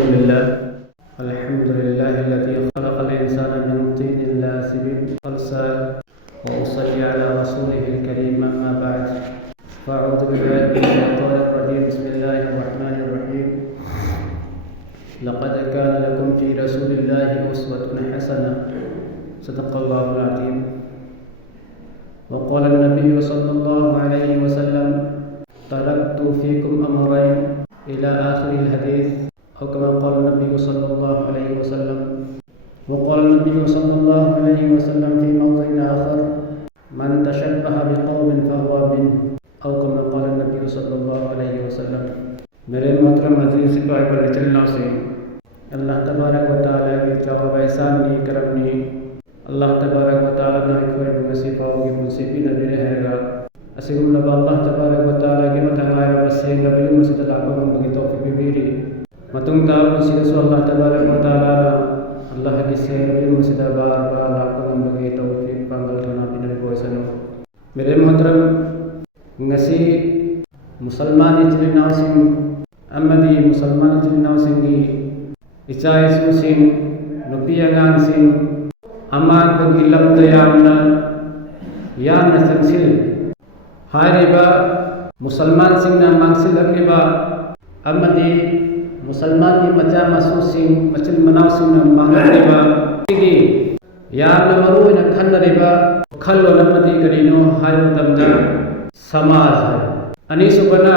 Alhamdulillah alladzi khalaqal insana min tinin lazibin falsa wa usalli ala rasulihil karim amma ba'd fa'udhu billahi minash shaitanir rajim bismillahirrahmanirrahim laqad kana lakum fi rasulillahi uswatun hasanah sadaqallahul azim wa qala an-nabiy sallallahu alaihi wasallam taraktu fikum amrayn ila akhiril hadits atau kama qala Nabi sallallahu alaihi wasallam wa qala Nabi sallallahu alaihi wasallam fi mawdhi'in akhar man tashabbaha biqaumin fahuwa minhum atau kama qala Nabi sallallahu alaihi wasallam। मेरे मोहतरम अजीज सिपाही पर चलना से अल्लाह तबारक व तआला की जवाब एहसान नी करम नी अल्लाह तबारक व तआला ना कोई नसीब होगी मुसीबी न रहेगा असिगुम नबा अल्लाह तबारक व तआला के मतंगाय बसेंग लबी मस्जिद लाको बगी तौफीक बिबीरी मतुंग दा मुसीबत अल्लाह तबारक व तआला अल्लाह की सेंग लबी मस्जिद बार बार लाको बगी तौफीक पंगल तना बिन बोसनो। मेरे मोहतरम ngasi मुसलमान इचलिनाव सिंह अमदी मुसलमान इचलिनाव सिंगी इचा इsu सिंह नुपी अगान सिंह अमान बगी लमदा यामना संसिल हारिबा मुसलमान सिंह मांगसिल अगलिबा अमदी मुसलमान की मचा मसू सिंह मचिल मनाव सिंह मांगलिबा की यामना मरू न खन्नरिबा खल्लो नमदी करिनो हाय तमदा समाज है अनिसुबना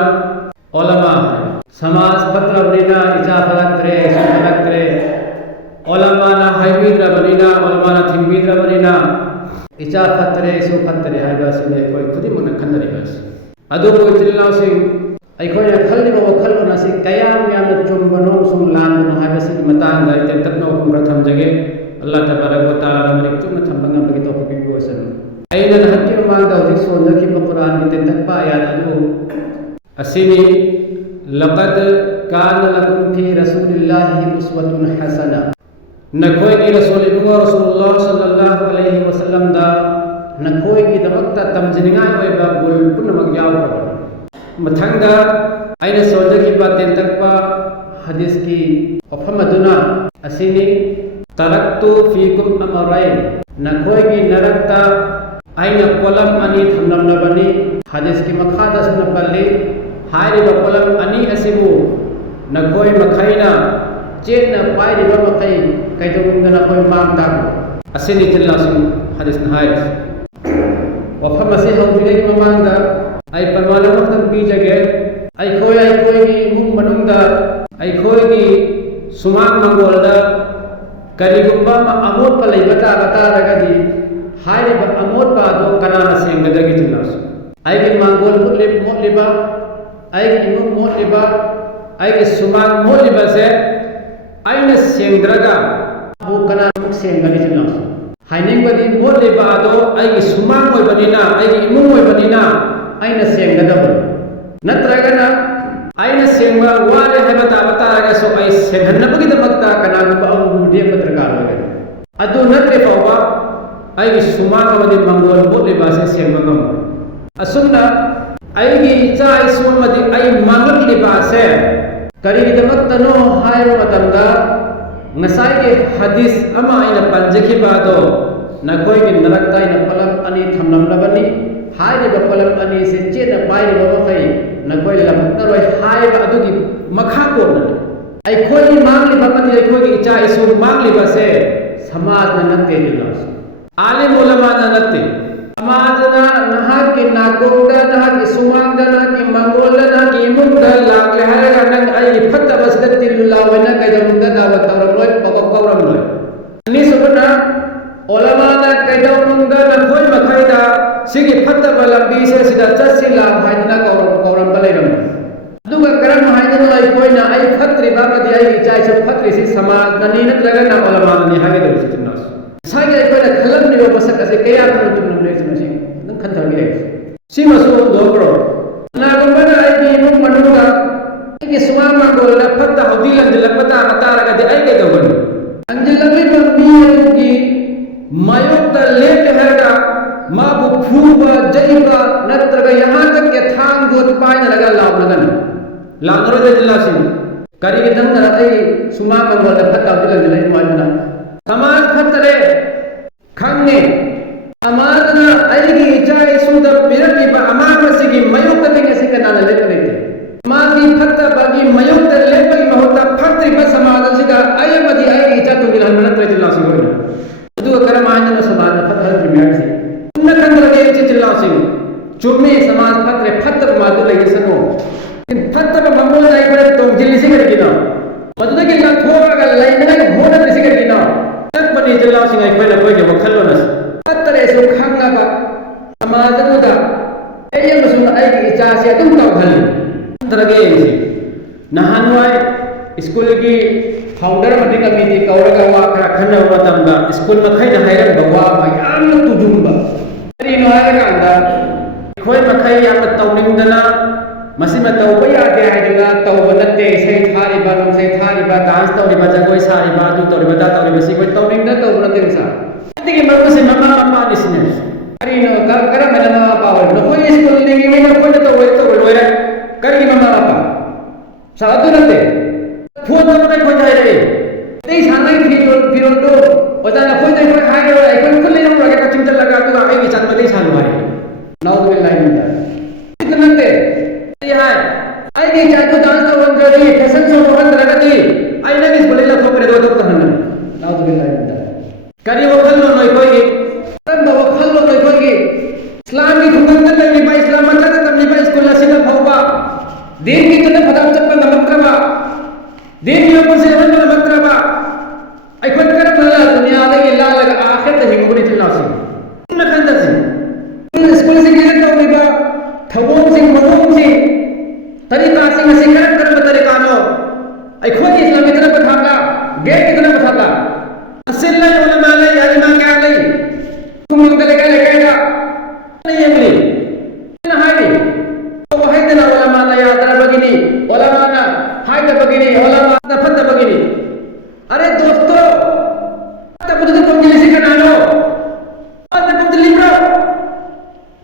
ओलमा है समाज पत्र बनिना इचा फलक्रे सुफलक्रे ओलमा ना हाइबीद्रा बनिना ओलमा ना थिंबीद्रा बनिना इचा फत्रे सुफत्रे है बसने कोई खुदी मन खंदरी बस अदो कोई चिल्लाओ सिंह अखोय खल्ली बो खल्लो ना सिंह कयाम याम चुंबनो सुम लान बनो है बस मतांग दा तकनो प्रथम जगह अल्लाह तबारक व तआला मरिक चुम थंबंगा बगी तो को बिगो सन अइना हक्की मान दा हदीस सोंदा की कुरान की तक आया अदो असिनी लक़द काना लकुम फी रसूलिल्लाहि उस्वतुन हसना नखोय की रसूल इबुगो रसूलुल्लाह सल्लल्लाहु अलैहि वसल्लम दा नखोय की दमकता तमजिनिंगाय ओइबा गुल पुनमक यावरबा मथंगा अइना सोंदा की बातें तकपा हदीस की वफम अदुना असिनी तरक्तु फीकुम अमराyn नखोय की नरकता अइना कोलम अनि थमनमनबनी हदीस की मखादा सुनपल्ली हारिबा कोलम अनि असिबु नखोय मखैना चेतना पाइरिबा मखै कैदोगुंदना कोय मांगता असिनी तिल्लासिन हदीस नहाइस वफम असे हौदिगे ममांगदा आई परमाणु मखदम पीजगे आई खोय की मुंग मनुंगदा आई खोय की सुमांग मंगोलदा करिगुंबा अमोट प लैबता बतारगदी हारिबा अमोट पादो कनाना सेंगदगी तिल्लास आई की मांगोल मोलिबा आई की मुंग मोलिबा आई की सुमांग मोलिबा से आइना सेंद्रगा बु कना मुख सेंगनी तिल्लास हाइनिंगबदी मोलिबा दो आई की सुमांग ओइबनिना आई की इमुंग ओइबनिना आइना सेंगदब नत्रगना आइना सेंगबा वारे हेबता बतारगा सो आई सेंगनबगी दमकता कनागुबा अमुदे पत्रकार लगे अदु नत्रे पावा आई की सुमांग अमदी मंगोल मोलिबा से सेंगगम असुमना आईगी इचा इसुमदी आई मांगलिबा से करिगिदमक्तनो हाय मतमदा ngасai के हदीस अमा आइना पंजखिबादो नखोय की नरकता इन पलम अनि थमनमलबनी हायरिबा पलम अनि से चेना पाइरिबा मखै नखोय लमक्तरोय हायबा अदुगी मखा कोन आई खोय मांगलिबा मति आई खोय की इचा इसु मांगलिबा से समाज न नते दिलास आलिम उलमा न नते समाजना नहा की नागोंदा नहा की सुमांगदा नहा की मंगोलदा नहा की मुंगदा लागले हरेगा नंग आई फत्त बसद तिल्ला वना कैदमुंदा दावा तवरलोय पगकवरमलोय अनि सुबना ओलमा ना कैदमुंदा नखोय मखैदा सिगी फत्त बलबी से सिदा चसिला भाइना कवरम बलैरम दुगा करम हाइदनो आई कोइना आई फत्रि बाबदी आई चाइ से फत्रि से समाज ननी नत्रगा ना ओलमा नि हागे दो सितनास सागे कोइना खलम नि बसक से कया तुम नसी नंग खंथगे सिमसु दोबरो ना गुंबना आई की मुंग मनुगा आई की सुमा मंगोल फत्त हौदिलन दिलपता बतारगा दे आई के दोगन अंजलबी बंदी की मायोक्ता लेट हैगा माबु फूबा जईबा नत्रगा यहां तक के थांग जोत पाइन लगा लाव लगन लांगरो दे जिल्ला सिंह करी खंदा आई सुमा मंगल फत्ता दिल ले वाजना समाज फत्तरे खंगे समाजना आईगी इचाई सुद बिरकी बा अमामसिगी मयुक्त के से कनाना ले लेते मागी फत्ता बागी मयुक्त ले पगी महता फत्तरी बा समाज सिदा आई मदी आई इचा तो मिलन मन त्रे जिला सिगोना अदु करमाजन समाज फत्ता बिम्यासी उन्न खंदर के जिला सिग चुम्मे समाज फत्तरे फत्तर मादु लगे सनो इन फत्तर ममोल जाई पर तो जिल्ली सिगर गिना मदुदा के ला थोगा लाइन में होना सिगर गिना तक बनी जिला सिग आई कोई कोई के वखल नस फत्तरे सु खंगा समाज दुदा एय मसुन आई इचा से तुम तो हल तरगे से नहानवाय स्कूल की फाउंडर मध्य कमिटी कौरगा वा खरा खन्ना मतमदा स्कूल मखैना हायरन बवा मयाम तुजुंबा अरी नोहाय कांदा खोय मखै याम तौनिंगदना मसिमा तौबा यादे हायदना तौबा नते सै थारिबा नोंसै थारिबा डांस तौरिबा जगोय सारिबा दु तौरिबा दा तौरिबा सिकोय तौनिंगदा तौबा नते सा अतिगे मरमसे ममा ममा निसने अरी नो कर मना पावर नो कोई स्कूल निंगी में कोई तो वे तो लोयरा करी ममा पापा साधु नते फोन तो नहीं खोज जाए रे नहीं सानाई फिरों तो ओजाना खोज नहीं खोज हाय रे कोई खुले न लगे का चिंता लगा तो आगे की चांद में साल मारे नाउ तो लाइन में इतना नते ये हाय आई की चांद तो डांस तो बंद कर दी फैशन शो बंद कर दी आई ना किस बोले ला तो करे दो तो हन नाउ तो लाइन में करी वो खल लो नहीं कोई तब वो खल लो नहीं कोई इस्लाम की धुमंदन लगी भाई इस्लाम मचा तो तब नहीं भाई स्कूल ला सीधा फौवा दिन की तरफ पता चप्पल नमक्रबा दिन की ऊपर से रंग नमक्रबा आई खुद कर भला दुनिया में ये लाल लगा आखिर तक हिंगुनी चला सी न खंदा सी स्कूल से गिरत तो निबा थवों से मगों से तरीका से सिखर कर तरीका नो आई खुद इस्लाम की तरफ बताता गेट की तरफ बताता असल ला उलमा ले अलिमा क्या ले तुम लोग ले लेगा नहीं है ना हाई तो हाई देना उलमा ना याद रहा बगिनी उलमा ना हाई दे बगिनी उलमा ना फत्ता बगिनी अरे दोस्तों तब मुझे तुम जिले से करना लो तब तुम दिल्ली में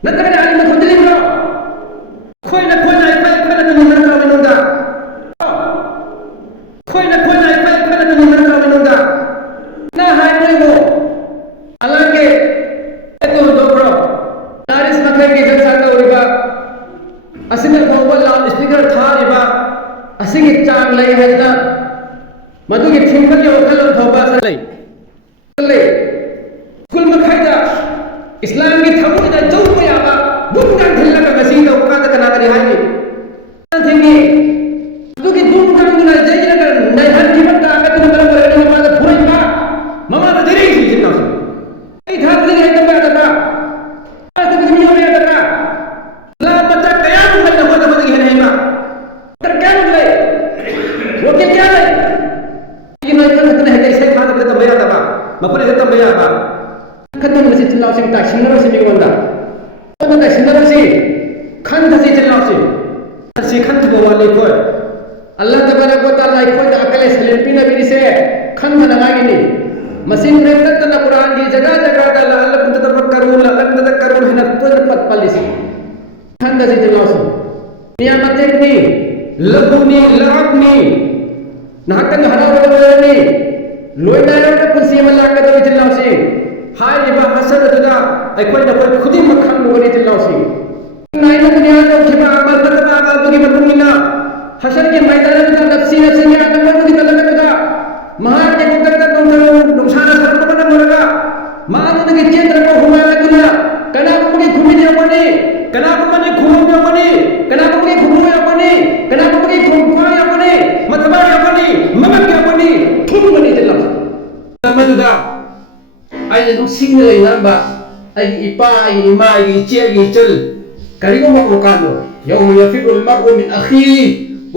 न करे आली में तुम दिल्ली में कोई ना तुम निमर करो मिनुंदा कोई ना तुम निमर करो मिनुंदा ना हाई कोई वो अल्लाह के तो दोकरो तारिस मखे की जलसा का उरिबा असिंगर बहुबला स्पीकर था रिबा असिंग चांग लई हजना मधु के थिंगल यो खलन थोबा ले कुल मखाइदा इस्लाम की थमु दा जो को याबा दुंगां थिल्ला का मसीह का उका तक ना करे हाई थिंगी मधु की दुंगां ना जई ना कर नहीं हर की बता का तुम तरफ करे ना मां फुरई बा ममा तो देरी सी जितना ए धात ले है तब का आज तक नहीं हो रहा था ला बच्चा कयाम में न होता मत है नहीं मां तर क्या ले वो क्या है ये नहीं करते है जैसे खाता तो भैया था मपरे है तो भैया था खत्म में से चिल्लाओ से ता सिंगर से भी बोलता तो मैं सिंगर से खंड से चिल्लाओ से खंड बोले को अल्लाह तबारक व तआला को अकल सलेपी नबी से खंड नमागी नहीं मसीन में तक कुरान की जगह जगह का लअल्लकुम ततफक्करून है ना तो पत पलिसी खंड से चिल्लाओ से नियामतें नी लगुनी लाभनी नाकन हरा वरनी लोई दायरा का कुर्सी में लाकर तो चिल्लाओ से हाय रिबा हसन दुदा आई कोई ना कोई खुद ही मक्खन लोगों चिल्लाओ से नाइन दुनिया को खिबा अमल करता आगा की बदुमिना हशर के मैदान में नफ्सी या नंबर की तलब का महान के मुकद्दर तुम सब नुकसान सर को न मरगा मान के चेंद्र को हुआ दुनिया कना को के घूमी दे बने कना को मने घूम दे बने कना को के घूम या बने कना को के घूम को या बने मतबा या बने ममक या बने थुम बने चला मदुदा आई नु सिंग ले नंबा आई इपा आई इमा आई चे आई चल करिगो मको कानो यौम यफिरु al-mar'u min akhihi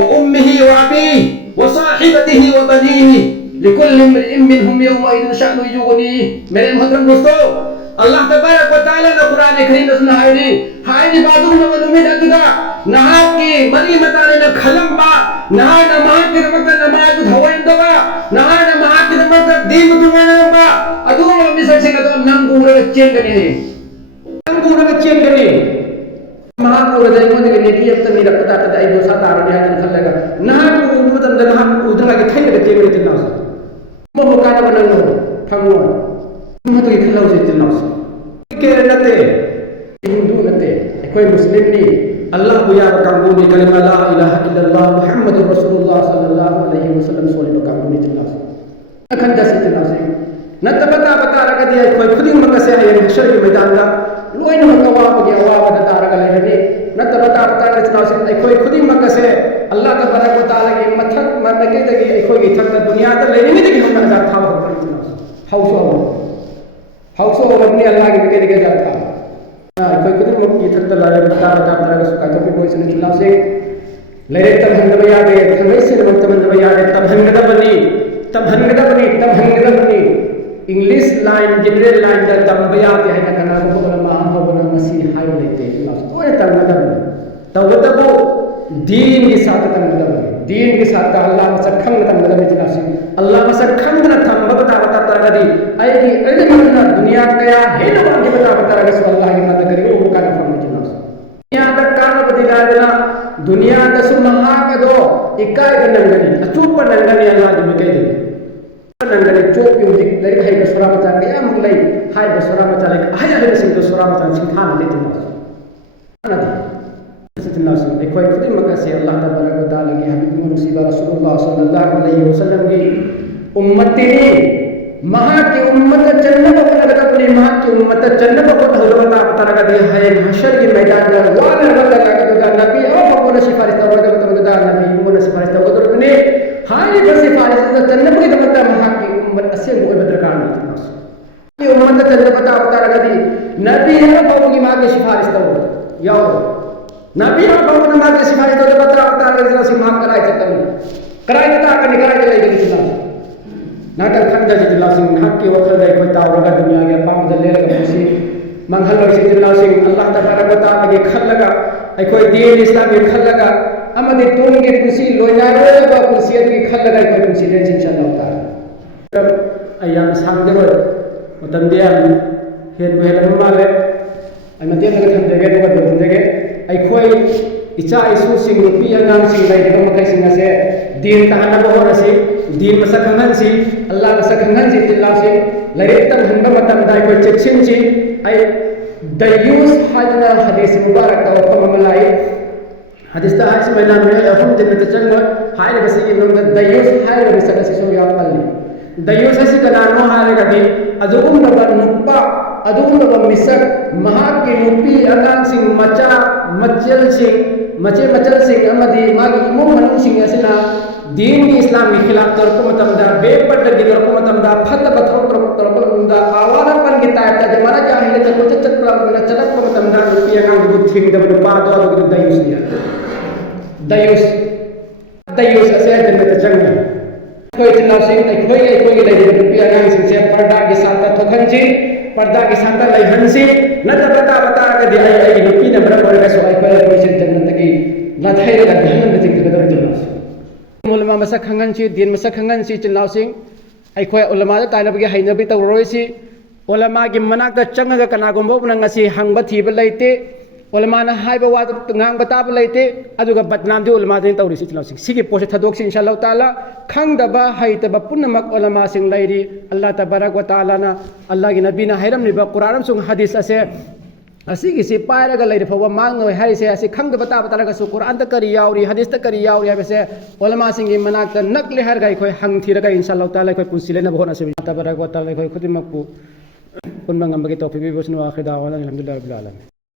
wa ummihi wa abihi wa sahibatihi wa banihi लिकुल इम्रि'in minhum yawma'idhin sha'nun yughnihi मेरे मोहतरम दोस्तों अल्लाह तबारक व तआला ने कुरान करीम में सुनाया है हाय ने बादुल में उम्मीद अदुदा नहा के मरी मताने न खलम्बा नहा नमाज के वक्त नमाज धवइन दवा नहा नमाज के वक्त दीम दुवानबा अदुल में से तो नंगूर चेंगने नंगूर चेंगने महापुरुष अꯩꯉꯣꯟꯗꯒꯤ ꯅꯦꯀꯤ ꯑꯝꯇ ꯅꯤꯔꯛꯄ ꯇꯥꯔꯒꯗꯤ ꯑꯩ ꯗꯣꯁꯥ ꯇꯥꯔꯅꯤ ꯍꯥꯏꯗꯅ ꯈꯜꯂꯒ ꯅꯍꯥꯛꯄꯨ ꯎꯕ ꯃꯇꯝꯗ ꯅꯍꯥꯛꯄꯨ ꯎꯗ꯭ꯔꯉꯥꯏꯒꯤ ꯊꯩꯔꯒ ꯆꯦꯟꯕ ꯏꯆꯤꯜ ꯏꯅꯥꯎꯁꯦ ꯑꯃꯕꯨ ꯀꯥꯟꯅꯕ ꯅꯪꯅꯣ ꯐꯪꯉꯣꯏ ꯃꯗꯨꯒꯤ ꯈꯜꯍꯧꯁꯦ ꯏꯆꯤꯜ ꯏꯅꯥꯎꯁꯦ ꯀꯦꯔ ꯅꯠꯇꯦ हिंदू नते अखोई मुस्लिम नी अल्लाह को याद कांगू नी कलिमा ला इलाहा इल्लल्लाह मुहम्मदुर रसूलुल्लाह सल्लल्लाहु अलैहि वसल्लम सोले कांगू नी चिल्ला से अखन जस चिल्ला से नत बता रगा दिया अखोई खुदिंग मकसे है हशर के मैदान दा लोइन मकवा के अवाब बता रगा लेनी नत बता रगा चिल्ला से अखोई खुदिंग मकसे अल्लाह तबारक व तआला के मथक मरके दगी अखोई की थक दुनिया दा लेनी दगी हम ना था हाउसो अपनी अल्लाह के दगे जाता अखोई खुदिंग की थक लारे बता रगा सुका तो कोई से चिल्ला से लेरे तब हंगब यादे थंगै से तब यादे तब हंगदबनी इंग्लिश लाइन जनरल लाइन दा तब यादे है कना को मा हम हो मसी हाय लेते कोई तब दीन के साथ दीन के साथ अल्लाह मसक खंग तंगदब चिनासी अल्लाह मसक खंग न थंब बता तरगदी आई की इल्म दुनिया कया है न के बता तरगस अल्लाह की मदद करी वो का फम चिनासी दुनिया तक कान बदिलादना दुनिया दसु महा कदो इकाय नंगनी अचूप नंगनी अल्लाह की मके दे नंगनी चोप युजिक लई है बसरा बचा कया मुगलई हाय बसरा बचा ले हाय है सिंह बसरा बचा सिंखान दे चिनासी अखोई खुदिंग मकसे अल्लाह तबारक व तआला की हबीब मुसीबा रसूलुल्लाह सल्लल्लाहु अलैहि वसल्लम की उम्मतिनी महा की उम्मत जन्नत को लगतनी महा की उम्मत जन्नत को हजरत तरग दी है हशर के मैदान में वाला लगा के नबी और को सिफारिश तो नबी को सिफारिश तो ने हाय बस सिफारिश तो जन्नत की मतलब महा की उम्मत असे को बदरकान की उम्मत जन्नत बता तरग दी नबी और को की मां की सिफारिश तो यो नबी और को मां की सिफारिश तो बता तरग दी मां कराई ता का निकाल के ले गई नाटक खंडा जिला सिंह नाक की वखल गई कोई तावरगा दुनिया के पाम दले लगा खुशी मंगल और जिला सिंह अल्लाह तबारक व तआला के खल लगा कोई दीन इस्लाम के खल लगा अमदि तुम के खुशी लोइनारो बा खुशी की खल लगा कोई खुशी ले इंशाअल्लाह ताला तब अयाम सांगरो मतम दिया हेन हेन माले अन दिया लगा थम जगे तो थम जगे कोई इचा इशू सिंह नुपी अंगाम सिंह लाई दम मखै सिंह से दीन तहना बहोरसी दीन मसक हंगन सी अल्लाह मसक हंगन सी जिल्ला से लरेत तम हंग मतम दाई कोई चेचिन सी आई दयूस हाजना हदीस मुबारक तो फमलाई हदीस ता हाइस मैना में हम जन्नत चंग हाय बस ये लोग दयूस हाय बस से सो या पल्ली दयूस से कनानो हाय गदी अजुगुम नबर नुप्पा अजुगुम नबर मिसक महा की नुपी अंगाम सिंह मचा मचल सिंह मचे मचल सिंह अमदी मागी इमो मनु सिंह असना दीन की इस्लाम के खिलाफ तरफ मतमदा बेपट की तरफ मतमदा फत बथर तरफ मतमदा आवारा पर की टाइप का जमाना जाहिल जब चट प्रॉब्लम में चलक मतमदा रुपया का बुद्धिंग दब पादो और दयूस दिया दयूस से जन्नत जंग कोई चिल्लाओ सिंह कोई ले रुपया का से पर्दा के साथ थोखन जी पर्दा के साथ लई हंसी न बता के दे आई रुपी न बरा पर सो आई कोई से जन्नत की न थाई लगा ध्यान में जिंग दब जन्नत उलमा मसक खंगन सी दिन मसक खंगन सी चिल्लाओ सिंह अखोई उलमा ताइनबगी हैनबी तौरोई सी उलमा की मनाक चंगा कनागुंबो नंगसी हंग थीब लेते उलमा हाइब वाद ngang बताब लेते अदुगा बदनाम दि उलमा दिन तौरी सी चिल्लाओ सिंह सिगी पोसे थदोक सिंह इंशाअल्लाह ताला खंगदबा हैतबा पुनमक उलमा सिंह लैरी अल्लाह तबारक व ताला ना अल्लाह की नबी ना हैरम निबा कुरान सुंग हदीस असे असिगिसी पायरगा लैर फवा मांगनो हारिसे असि खंग बता तरगसु कुरान त करी यावरी हदीस त करी यावरी हबसे उलमा सिंगी मनाक नकले हरगा कोई हंग थीरगा इंशाअल्लाह ताला कोई पुसिले न भोना से तबारक व ताला कोई खुदिमकु पुनमंगम बगे तौफीक बिबसनु आखिर दावाना अल्हम्दुलिल्लाहि रब्बिल आलमीन।